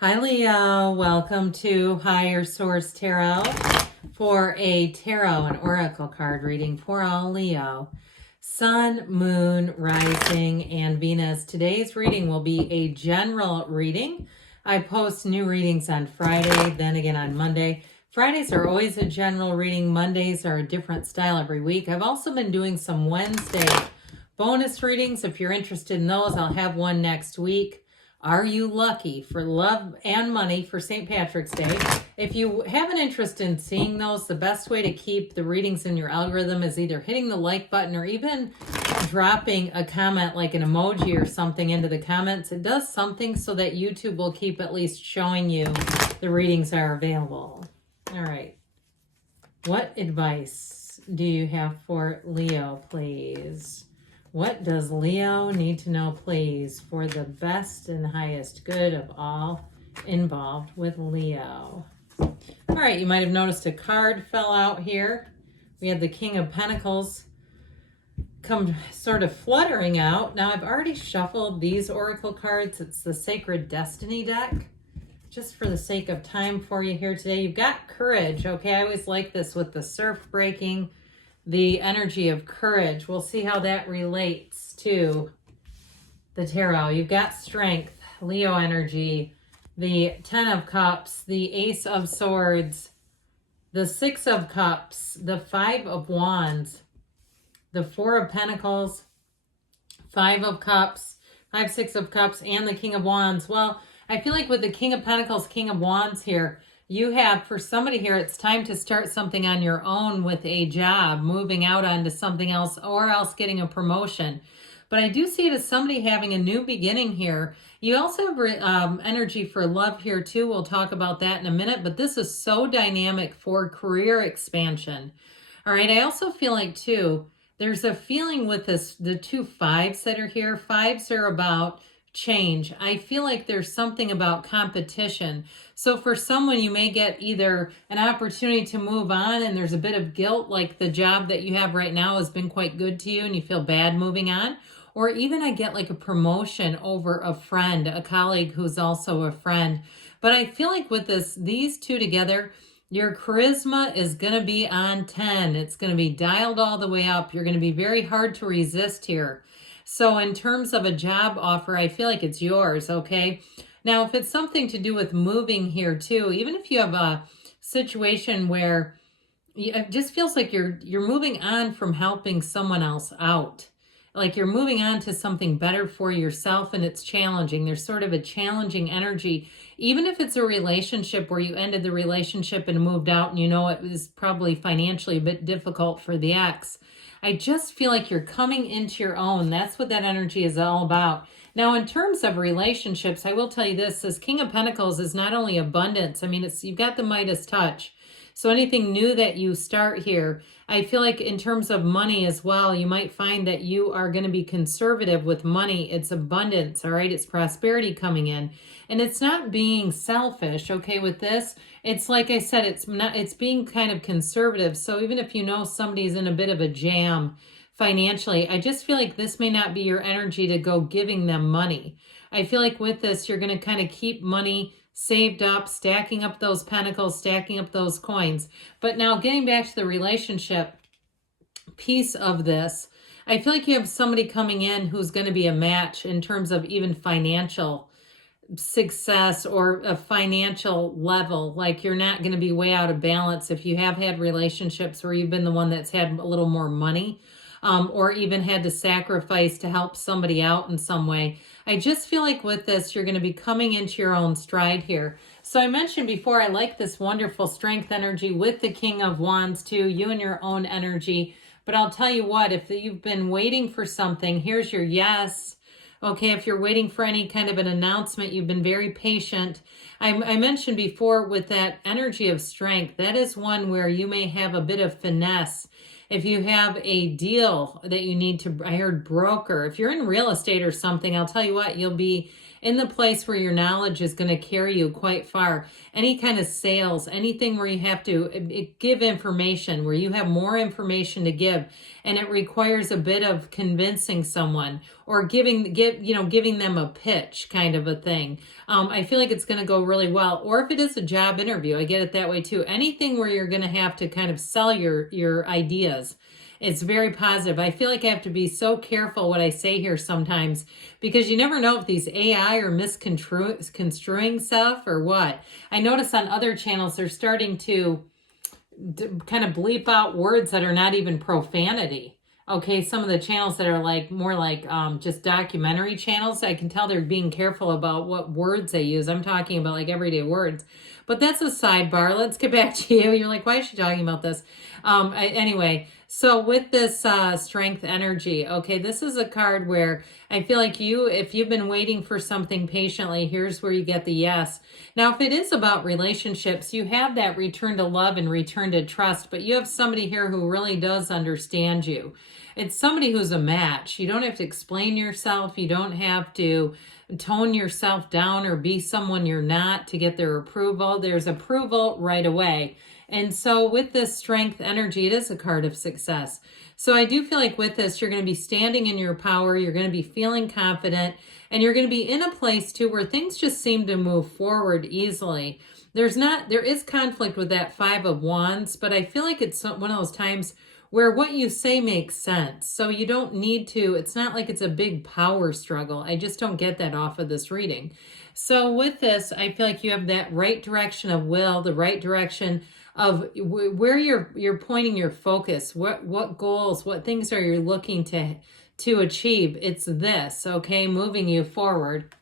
Hi Leo, welcome to Higher Source Tarot for a tarot and oracle card reading for all Leo. Sun, Moon, Rising, and Venus. Today's reading will be a general reading. I post new readings on Friday, then again on Monday. Fridays are always a general reading. Mondays are a different style every week. I've also been doing some Wednesday bonus readings. If you're interested in those, I'll have one next week. Are you lucky for love and money for St. Patrick's Day? If you have an interest in seeing those, the best way to keep the readings in your algorithm is either hitting the like button or even dropping a comment like an emoji or something into the comments. It does something so that YouTube will keep at least showing you the readings are available. All right. What advice do you have for Leo, please? What does Leo need to know, please, for the best and highest good of all involved with Leo? All right, you might have noticed a card fell out here. We have the King of Pentacles come sort of fluttering out. Now, I've already shuffled these oracle cards. It's the Sacred Destiny deck. Just for the sake of time for you here today, you've got courage, okay? I always like this with the surf breaking, the energy of courage. We'll see how that relates to the tarot. You've got strength, Leo energy, the 10 of Cups, the Ace of Swords, the 6 of Cups, the 5 of Wands, the 4 of Pentacles, 5 of Cups, 5, 6 of Cups, and the King of Wands. Well, I feel like with the King of Pentacles, King of Wands here, you have, for somebody here, it's time to start something on your own with a job, moving out onto something else, or else getting a promotion. But I do see it as somebody having a new beginning here. You also have energy for love here too. We'll talk about that in a minute, but this is so dynamic for career expansion. All right, I also feel like too, there's a feeling with this, the 2 5s that are here. 5s are about change. I feel like there's something about competition. So for someone, you may get either an opportunity to move on and there's a bit of guilt, like the job that you have right now has been quite good to you and you feel bad moving on. Or even I get like a promotion over a friend, a colleague who's also a friend. But I feel like with these two together, your charisma is going to be on 10. It's going to be dialed all the way up. You're going to be very hard to resist here. So in terms of a job offer, I feel like it's yours, okay? Now, if it's something to do with moving here too, even if you have a situation where it just feels like you're moving on from helping someone else out, like you're moving on to something better for yourself, and it's challenging. There's sort of a challenging energy, even if it's a relationship where you ended the relationship and moved out and you know it was probably financially a bit difficult for the ex. I just feel like you're coming into your own. That's what that energy is all about. Now, in terms of relationships, I will tell you this King of Pentacles is not only abundance. I mean, you've got the Midas touch. So anything new that you start here, I feel like in terms of money as well, you might find that you are going to be conservative with money. It's abundance, all right? It's prosperity coming in. And it's not being selfish, okay, with this. It's like I said, it's being kind of conservative. So even if you know somebody's in a bit of a jam financially, I just feel like this may not be your energy to go giving them money. I feel like with this, you're going to kind of keep money saved up, stacking up those pentacles, stacking up those coins. But now getting back to the relationship piece of this, I feel like you have somebody coming in who's going to be a match in terms of even financial success or a financial level. Like you're not going to be way out of balance if you have had relationships where you've been the one that's had a little more money. Or even had to sacrifice to help somebody out in some way. I just feel like with this, you're going to be coming into your own stride here. So I mentioned before, I like this wonderful strength energy with the King of Wands too, you and your own energy. But I'll tell you what, if you've been waiting for something, here's your yes. Okay, if you're waiting for any kind of an announcement, you've been very patient. I mentioned before with that energy of strength, that is one where you may have a bit of finesse. If you have a deal that you need to, I heard broker. If you're in real estate or something, I'll tell you what, you'll be in the place where your knowledge is going to carry you quite far. Any kind of sales, anything where you have to give information, where you have more information to give, and it requires a bit of convincing someone or giving them a pitch kind of a thing. I feel like it's going to go really well. Or if it is a job interview, I get it that way too. Anything where you're going to have to kind of sell your ideas. It's very positive. I feel like I have to be so careful what I say here sometimes, because you never know if these AI are misconstruing stuff or what. I notice on other channels they're starting to kind of bleep out words that are not even profanity. Okay, some of the channels that are like more like just documentary channels, I can tell they're being careful about what words they use. I'm talking about like everyday words. But that's a sidebar. Let's get back to you. You're like, why is she talking about this? Anyway, so with this strength energy, okay, this is a card where I feel like if you've been waiting for something patiently, here's where you get the yes. Now, if it is about relationships, you have that return to love and return to trust, but you have somebody here who really does understand you. It's somebody who's a match. You don't have to explain yourself. You don't have to tone yourself down or be someone you're not to get their approval. There's approval right away. And so with this strength energy, it is a card of success. So I do feel like with this, you're going to be standing in your power. You're going to be feeling confident, and you're going to be in a place too where things just seem to move forward easily. There is conflict with that Five of Wands, but I feel like it's one of those times where what you say makes sense. So you don't need to, it's not like it's a big power struggle. I just don't get that off of this reading. So with this, I feel like you have that right direction of will, the right direction of where you're pointing your focus. What goals, what things are you looking to achieve? It's this, okay, moving you forward.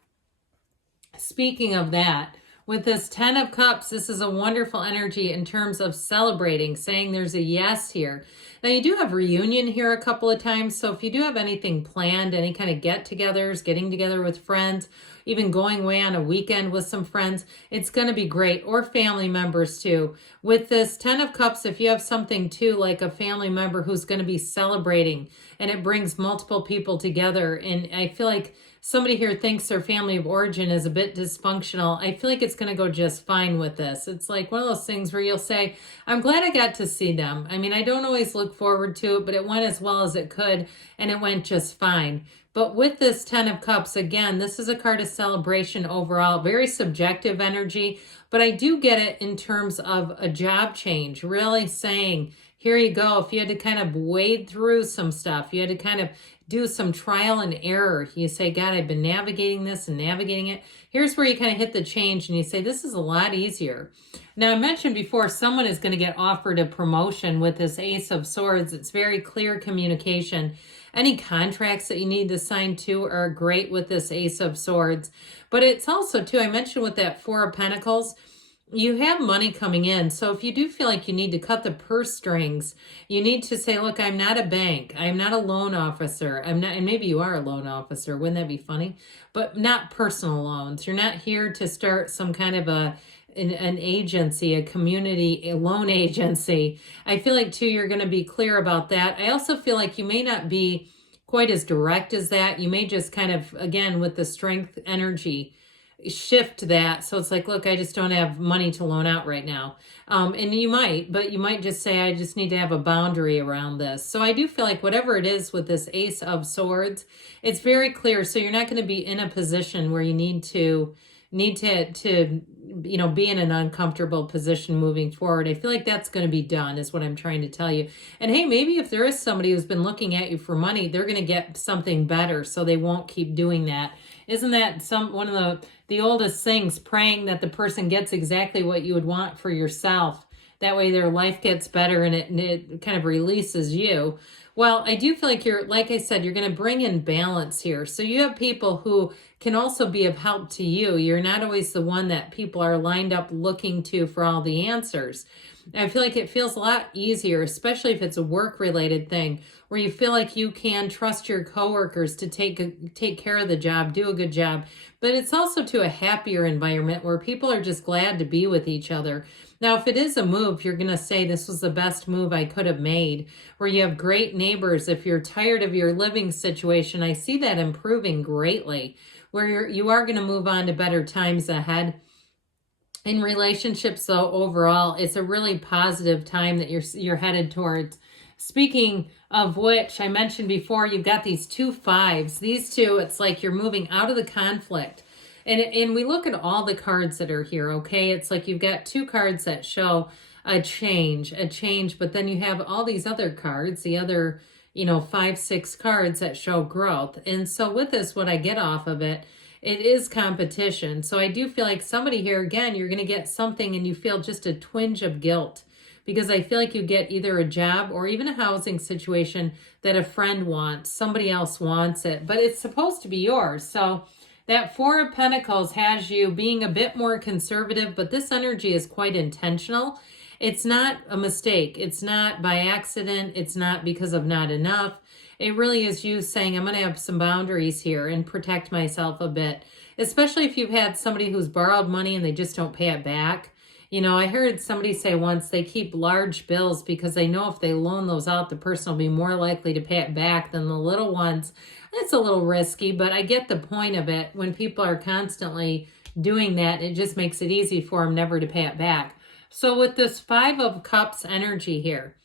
Speaking of that, with this 10 of Cups, this is a wonderful energy in terms of celebrating, saying there's a yes here. Now, you do have reunion here a couple of times, so if you do have anything planned, any kind of get-togethers, getting together with friends, even going away on a weekend with some friends, it's going to be great, or family members too. With this 10 of Cups, if you have something too, like a family member who's going to be celebrating, and it brings multiple people together, and I feel like somebody here thinks their family of origin is a bit dysfunctional, I feel like it's going to go just fine with this. It's like one of those things where you'll say, I'm glad I got to see them. I mean, I don't always look forward to it, but it went as well as it could, and it went just fine. But with this 10 of Cups, again, this is a card of celebration overall, very subjective energy, but I do get it in terms of a job change, really saying, here you go. If you had to kind of wade through some stuff, you had to kind of do some trial and error. You say, God, I've been navigating this and navigating it. Here's where you kind of hit the change and you say, this is a lot easier. Now, I mentioned before, someone is going to get offered a promotion with this Ace of Swords. It's very clear communication. Any contracts that you need to sign to are great with this Ace of Swords. But it's also, too, I mentioned with that Four of Pentacles, you have money coming in. So if you do feel like you need to cut the purse strings, you need to say, look, I'm not a bank. I'm not a loan officer. I'm not, and maybe you are a loan officer. Wouldn't that be funny? But not personal loans. You're not here to start some kind of an agency, a community, a loan agency. I feel like, too, you're going to be clear about that. I also feel like you may not be quite as direct as that. You may just kind of, again, with the strength energy, shift that. So it's like, look, I just don't have money to loan out right now. And you might, but you might just say, I just need to have a boundary around this. So I do feel like whatever it is with this Ace of Swords, it's very clear. So you're not going to be in a position where you need to be in an uncomfortable position moving forward. I feel like that's going to be done, is what I'm trying to tell you. And hey, maybe if there is somebody who's been looking at you for money, they're going to get something better, so they won't keep doing that. Isn't that one of the oldest things, praying that the person gets exactly what you would want for yourself? That way their life gets better and it kind of releases you. Well, I do feel like like I said, you're going to bring in balance here. So you have people who can also be of help to you. You're not always the one that people are lined up looking to for all the answers. I feel like it feels a lot easier, especially if it's a work-related thing, where you feel like you can trust your coworkers to take care of the job, do a good job. But it's also to a happier environment where people are just glad to be with each other. Now, if it is a move, you're going to say, this was the best move I could have made, where you have great neighbors. If you're tired of your living situation, I see that improving greatly where you are going to move on to better times ahead. In relationships, though, overall, it's a really positive time that you're headed towards. Speaking of which, I mentioned before, you've got these 2 5s. These two, it's like you're moving out of the conflict. And we look at all the cards that are here, okay? It's like you've got 2 cards that show a change, but then you have all these other cards, the other, 5, 6 cards that show growth. And so with this, what I get off of it, it is competition. So I do feel like somebody here, again, you're going to get something and you feel just a twinge of guilt, because I feel like you get either a job or even a housing situation that a friend wants. Somebody else wants it, but it's supposed to be yours. So that 4 of Pentacles has you being a bit more conservative, but this energy is quite intentional. It's not a mistake. It's not by accident. It's not because of not enough. It really is you saying, I'm going to have some boundaries here and protect myself a bit, especially if you've had somebody who's borrowed money and they just don't pay it back. I heard somebody say once they keep large bills because they know if they loan those out, the person will be more likely to pay it back than the little ones. It's a little risky, but I get the point of it. When people are constantly doing that, it just makes it easy for them never to pay it back. So with this 5 of Cups energy here,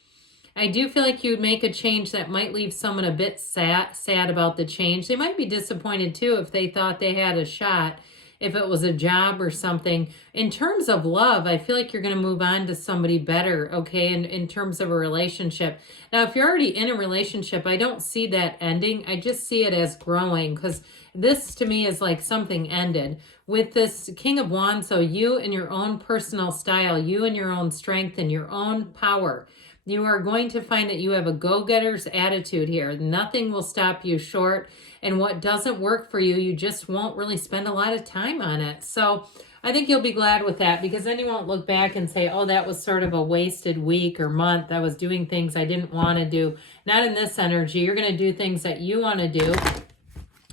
I do feel like you'd make a change that might leave someone a bit sad about the change. They might be disappointed too if they thought they had a shot, if it was a job or something. In terms of love, I feel like you're going to move on to somebody better, okay, in terms of a relationship. Now, if you're already in a relationship, I don't see that ending. I just see it as growing, because this to me is like something ended. With this King of Wands, so you and your own personal style, you and your own strength and your own power, you are going to find that you have a go-getter's attitude here. Nothing will stop you short. And what doesn't work for you, you just won't really spend a lot of time on it. So I think you'll be glad with that, because then you won't look back and say, oh, that was sort of a wasted week or month. I was doing things I didn't want to do. Not in this energy. You're going to do things that you want to do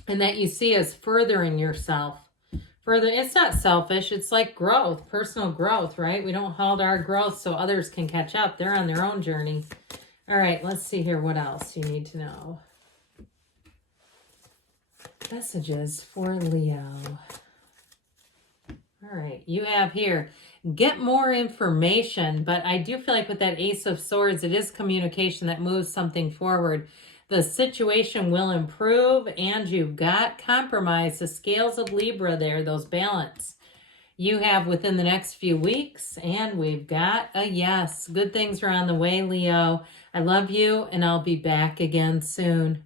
and that you see as furthering yourself. It's not selfish. It's like growth, personal growth, right? We don't halt our growth so others can catch up. They're on their own journey. All right, let's see here. What else you need to know? Messages for Leo. All right, you have here, get more information, but I do feel like with that Ace of Swords, it is communication that moves something forward. The situation will improve, and you've got compromise. The scales of Libra there, those balance. You have within the next few weeks, and we've got a yes. Good things are on the way, Leo. I love you, and I'll be back again soon.